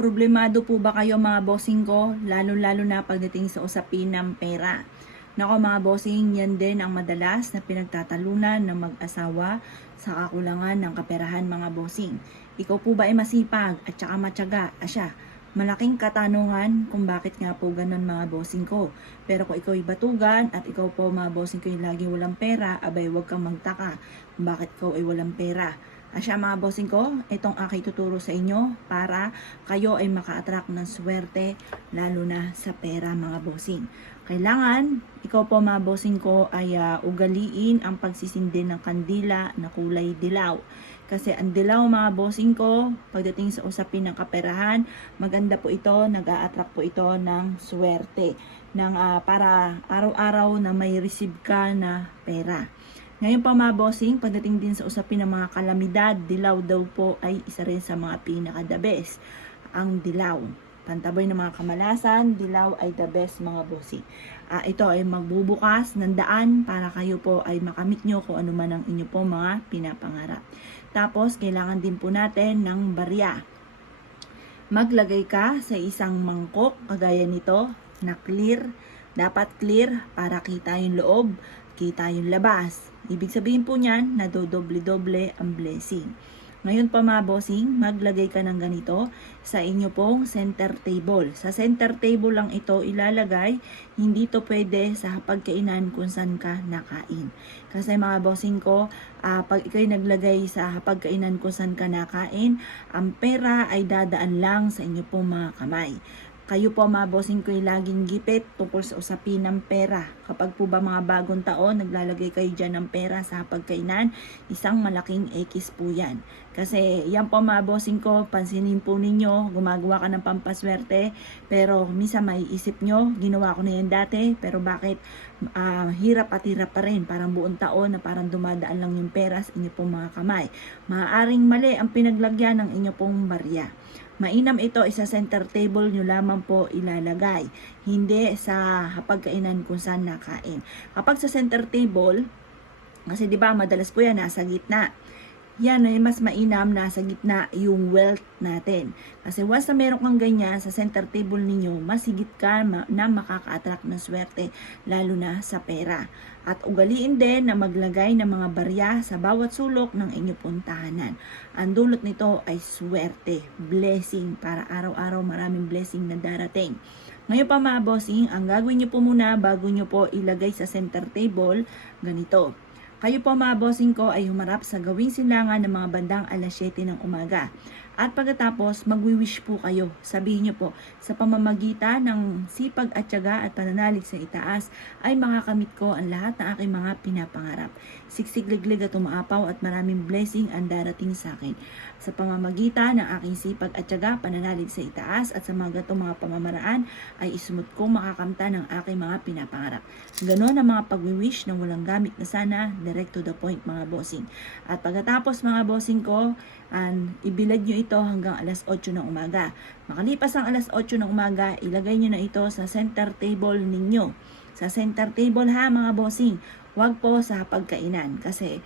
Problemado po ba kayo mga bossing ko, lalo-lalo na pagdating sa usapin ng pera? Nako mga bossing, yan din ang madalas na pinagtatalunan ng mag-asawa sa kakulangan ng kaperahan mga bossing. Ikaw po ba ay masipag at saka matyaga? Asya, malaking katanungan kung bakit nga po ganun mga bossing ko. Pero kung ikaw ay batugan at ikaw po mga bossing ko ay lagi walang pera, abay huwag kang magtaka kung bakit ikaw ay walang pera. Asya mga bossing ko, itong aking tuturo sa inyo para kayo ay maka-attract ng swerte lalo na sa pera mga bossing. Kailangan, ikaw po mga bossing ko ay ugaliin ang pagsisindi ng kandila na kulay dilaw. Kasi ang dilaw mga bossing ko, pagdating sa usapin ng kaperahan, maganda po ito, nag-a-attract po ito ng swerte. Para araw-araw na may receive ka na pera. Ngayon pa mga bossing, pagdating din sa usapin ng mga kalamidad, dilaw daw po ay isa rin sa mga pinaka-the best. Ang dilaw. Pantaboy ng mga kamalasan, dilaw ay the best mga bossing. Ito ay magbubukas ng daan para kayo po ay makamit nyo kung ano man ang inyo po mga pinapangarap. Tapos, kailangan din po natin ng barya. Maglagay ka sa isang mangkok, kagaya nito, na clear. Dapat clear para kita yung loob, kita yung labas. Ibig sabihin po niyan, nadodoble-doble ang blessing. Ngayon pa mga bossing, maglagay ka ng ganito sa inyo pong center table. Sa center table lang ito ilalagay, hindi to pwede sa hapagkainan kung saan ka nakain. Kasi mga bossing ko, pag ikaw'y naglagay sa hapagkainan kung saan ka nakain, ang pera ay dadaan lang sa inyo pong mga kamay. Kayo po mga bossing ko ay laging gipit tungkol sa usapin ng pera. Kapag po ba mga bagong taon, naglalagay kayo dyan ng pera sa pagkainan, isang malaking X po yan. Kasi yan po mga bossing ko, pansinin po ninyo, gumagawa ka ng pampaswerte, pero minsan may isip nyo, ginawa ko na yan dati, pero bakit hirap at hirap pa rin, parang buong taon na parang dumadaan lang yung pera sa inyo pong mga kamay. Maaaring mali ang pinaglagyan ng inyo pong barya. Mainam ito, isa center table nyo lamang po ilalagay. Hindi sa hapagkainan kung saan nakain. Kapag sa center table, kasi di ba madalas po yan nasa gitna. Yan ay mas mainam nasa gitna yung wealth natin. Kasi once na meron kang ganyan sa center table ninyo, mas higit ka na makaka-attract ng swerte, lalo na sa pera. At ugaliin din na maglagay ng mga barya sa bawat sulok ng inyong pong tahanan. Ang dulot nito ay swerte, blessing, para araw-araw maraming blessing na darating. Ngayon pa mga bossing, ang gagawin nyo po muna bago nyo po ilagay sa center table, ganito. Kayo po mga bossing ko ay humarap sa gawing silangan ng mga bandang alas 7 ng umaga. At pagkatapos, magwi-wish po kayo. Sabihin nyo po, sa pamamagitan ng sipag at tiyaga at pananalig sa itaas, ay makakamit ko ang lahat ng aking mga pinapangarap. Siksik-liglig at umaapaw at maraming blessing ang darating sa akin. Sa pamamagitan ng aking sipag at tiyaga, pananalig sa itaas at sa mga gatong mga pamamaraan, ay isumot kong makakamta ng aking mga pinapangarap. Ganon ang mga pagwi-wish na walang gamit na sana, direct to the point mga bossing. At pagkatapos mga bossing ko, ibilad nyo ito hanggang alas 8 ng umaga. Makalipas ang alas 8 ng umaga, ilagay nyo na ito sa center table ninyo. Sa center table ha mga bossing, huwag po sa pagkainan kasi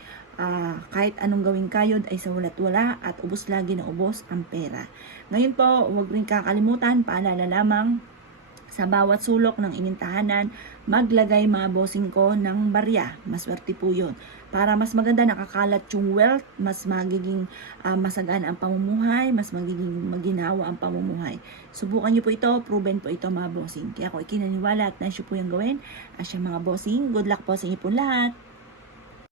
kahit anong gawing kayod ay sa walat wala at ubos lagi na ubos ang pera. Ngayon po, huwag rin kakalimutan, paalala lamang, sa bawat sulok ng inyong tahanan, maglagay mga bossing ko ng barya. Maswerte po yun. Para mas maganda nakakalat yung wealth, mas magiging masagaan ang pamumuhay, mas magiging maginawa ang pamumuhay. Subukan nyo po ito, proven po ito mga bossing. Kaya ako ikinaniwala at naisyo po yung gawin. Asya mga bossing, good luck po sa inyo po lahat.